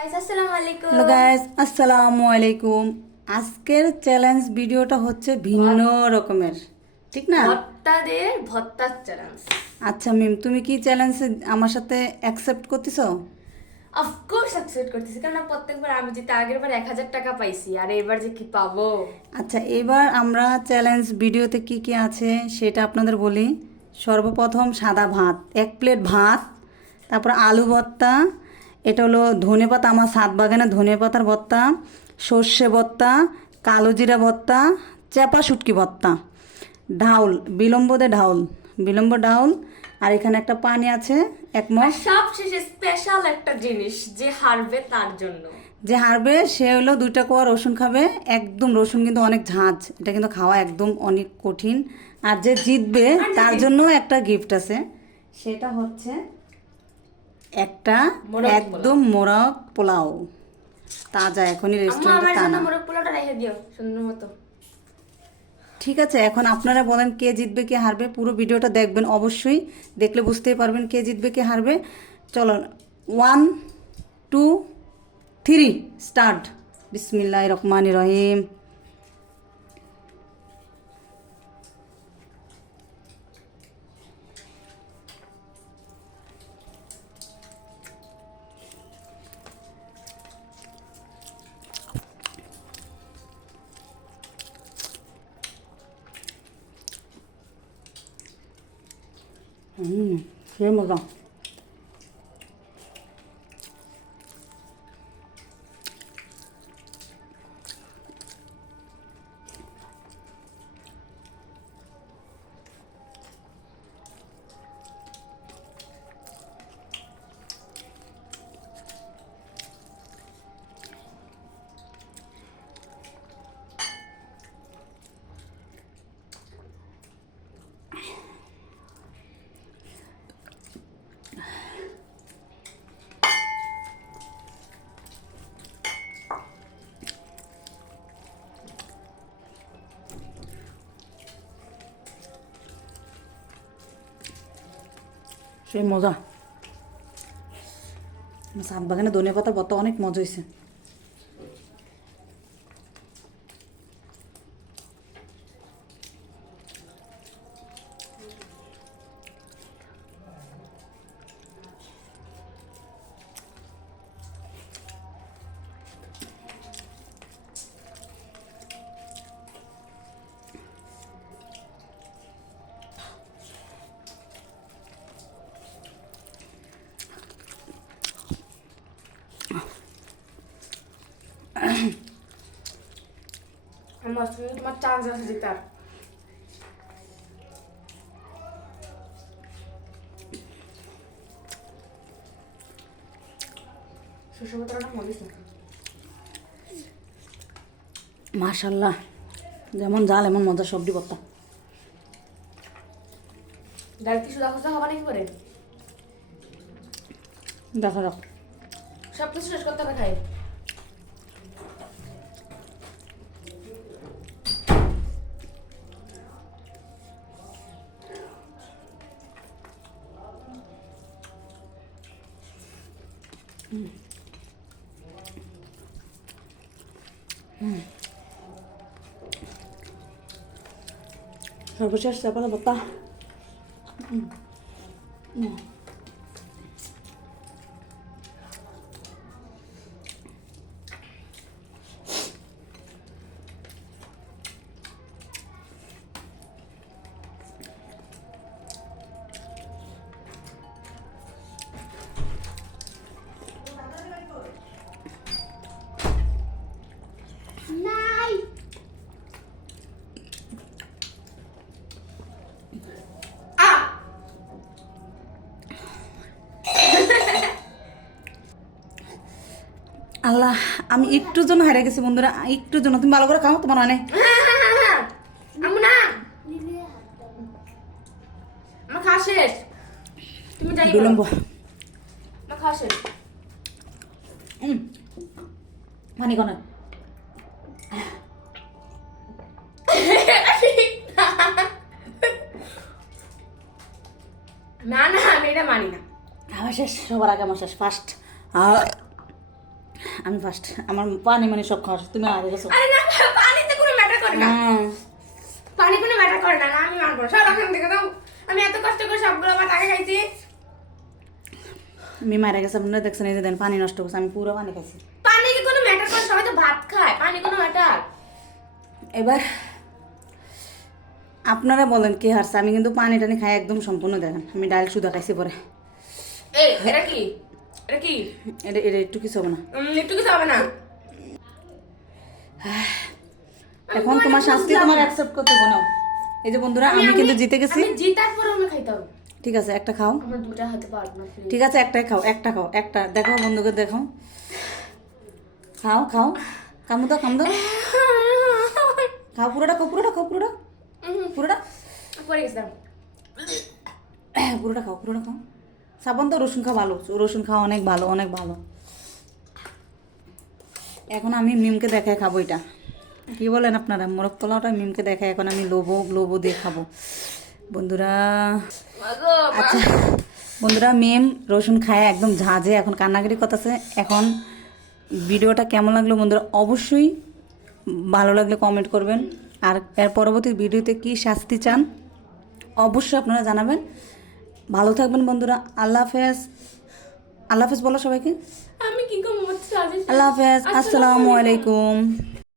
Hello guys, আসসালামু আলাইকুম। আজকের চ্যালেঞ্জ ভিডিওটা হচ্ছে ভিন্ন রকমের, ঠিক না? ভর্তাদের ভর্তার চ্যালেঞ্জ। আচ্ছা মিম, তুমি কি চ্যালেঞ্জ আমার সাথে অ্যাকসেপ্ট করতেছো? অফকোর্স অ্যাকসেপ্ট করতেছি, কারণ প্রত্যেকবার আমি যেতে আগের বার 1,000 টাকা পাইছি, আর এবার যে কি পাবো। আচ্ছা, এবার আমরা চ্যালেঞ্জ ভিডিওতে কি কি আছে সেটা আপনাদের বলি। সর্বপ্রথম সাদা ভাত, 1 প্লেট ভাত, তারপর আলু ভর্তা, এটা হলো ধনেপাতা, আমার ছাদ বাগানে ধনেপাতার ভর্তা, সর্ষে ভর্তা, কালো জিরা ভর্তা, চেপা শুটকি ভর্তা, ঢাউল, বিলম্ব ডাউল, আর এখানে একটা পানি আছে এক আর মগ। সবশেষে স্পেশাল একটা জিনিস, যে হারবে তার জন্য। যে হারবে সে হলো 2 কোয়া রসুন খাবে। একদম রসুন কিন্তু অনেক ঝাঁঝ, এটা কিন্তু খাওয়া একদম অনেক কঠিন। আর যে জিতবে তার জন্য একটা গিফট আছে, সেটা হচ্ছে একটা মোরগ একদম মোরগ পোলাও, তাজা, এখনই আম্মা রেস্টুরেন্টে আমার তা জন্য না। মোরগ পোলাওটা রেখে দিও সুন্দর মতো। ঠিক আছে, এখন আপনারা বলেন কে জিতবে কে হারবে। পুরো ভিডিওটা দেখবেন অবশ্যই, দেখলে বুঝতেই পারবেন কে জিতবে কে হারবে। চলো, 1 2 3 স্টার্ট। বিসমিল্লাহির রহমানির রহিম। সে মজা। সেই মজা। ছাদ বাগানে ধনে পাতা ভর্তা অনেক মজা হয়েছে। আমার সঙ্গে তোমার চান্স আছে জেতার। সরষে বাটাটা মরিস না। মাশাল্লাহ, যেমন জাল এমন মজা সবজি ভর্তা। ডাল কি সুদা খুঁজা হবা নাকি করে? দেখা যাক। সব কিছু শেষ করতে হবে খাই। সর্বশেষ চাপাতা ভর্তা। আল্লাহ, আমি একটুর জন্য হেরে গেছি বন্ধুরা, একটুর জন্য। তুমি ভালো করে খাও, তোমার অনেক। আমু না, আমার খাওয়া শেষ। তুমি যাই বলো। বিলম্ব। আমার খাওয়া শেষ। মানি কোনা। না না, আমি এটা মানি না। আমার শেষ, সবার আগে আমার শেষ, ফার্স্ট। আমি ফার্স্ট, আমার পানি মানে সব খাওয়া তুমি আগে গেছো। আরে না, পানিতে কোনো ম্যাটার করে না, পানি কোনো ম্যাটার করে না, আমি মানবো না। সব রকম দেখে দাও, আমি এত কষ্ট করে সবগুলো আমার টাকা খাইছি। আমি মারা গেছে, আপনারা দেখছেন এই যে দেন পানি নষ্ট করছে, আমি পুরো পানি খাইছি। পানি কি কোনো ম্যাটার করে? সবাই তো ভাত খায়, পানি কোনো ম্যাটার? এবার আপনারা বলেন কে হারছে। আমি কিন্তু পানি টানি খাই একদম সম্পূর্ণ, দেখেন আমি ডাল সুদা খাইছি পরে। এই এটা কি, এটা কি? এটা এটা একটু কিছু হবে না। একটু কিছু হবে না। এখন তোমার শাস্তি তোমার অ্যাকসেপ্ট করতে হবে না। এই যে বন্ধুরা আমি কিন্তু জিতে গেছি। আমি জিতার পরে আমি খাইতাম। ঠিক আছে একটা খাও। আমার দুটা হতে পারবো না please। ঠিক আছে একটাই খাও, একটা খাও, একটা দেখো বন্ধুকে দেখো, খাও খাও, কামু দাও কামু দাও, খাও পুরোটা, খাও পুরোটা, খাও পুরোটা, পুরোটা, পরে গেছিলাম। পুরোটা খাও, পুরোটা খাও। সাবান তো রসুন খাওয়া ভালো, রসুন খাওয়া অনেক ভালো, অনেক ভালো। এখন আমি মিমকে দেখায় খাবো এটা। কি বলেন আপনারা? মোরগ পোলাওটা মিমকে দেখায় এখন আমি লোবো দিয়ে খাবো বন্ধুরা। মাগো, আচ্ছা বন্ধুরা, মিম রসুন খায় একদম ঝাঁঝে, এখন কান্নাকাটি করতেছে। এখন ভিডিওটা কেমন লাগলো বন্ধুরা অবশ্যই ভালো লাগলে কমেন্ট করবেন, আর এর পরবর্তী ভিডিওতে কি শাস্তি চান অবশ্যই আপনারা জানাবেন। ভালো থাকবেন বন্ধুরা, আল্লাহ হাফেজ। আল্লাহ হাফেজ বলো সবাইকে, আমি কি কম হচ্ছে আজ? আল্লাহ হাফেজ, আসসালামু আলাইকুম।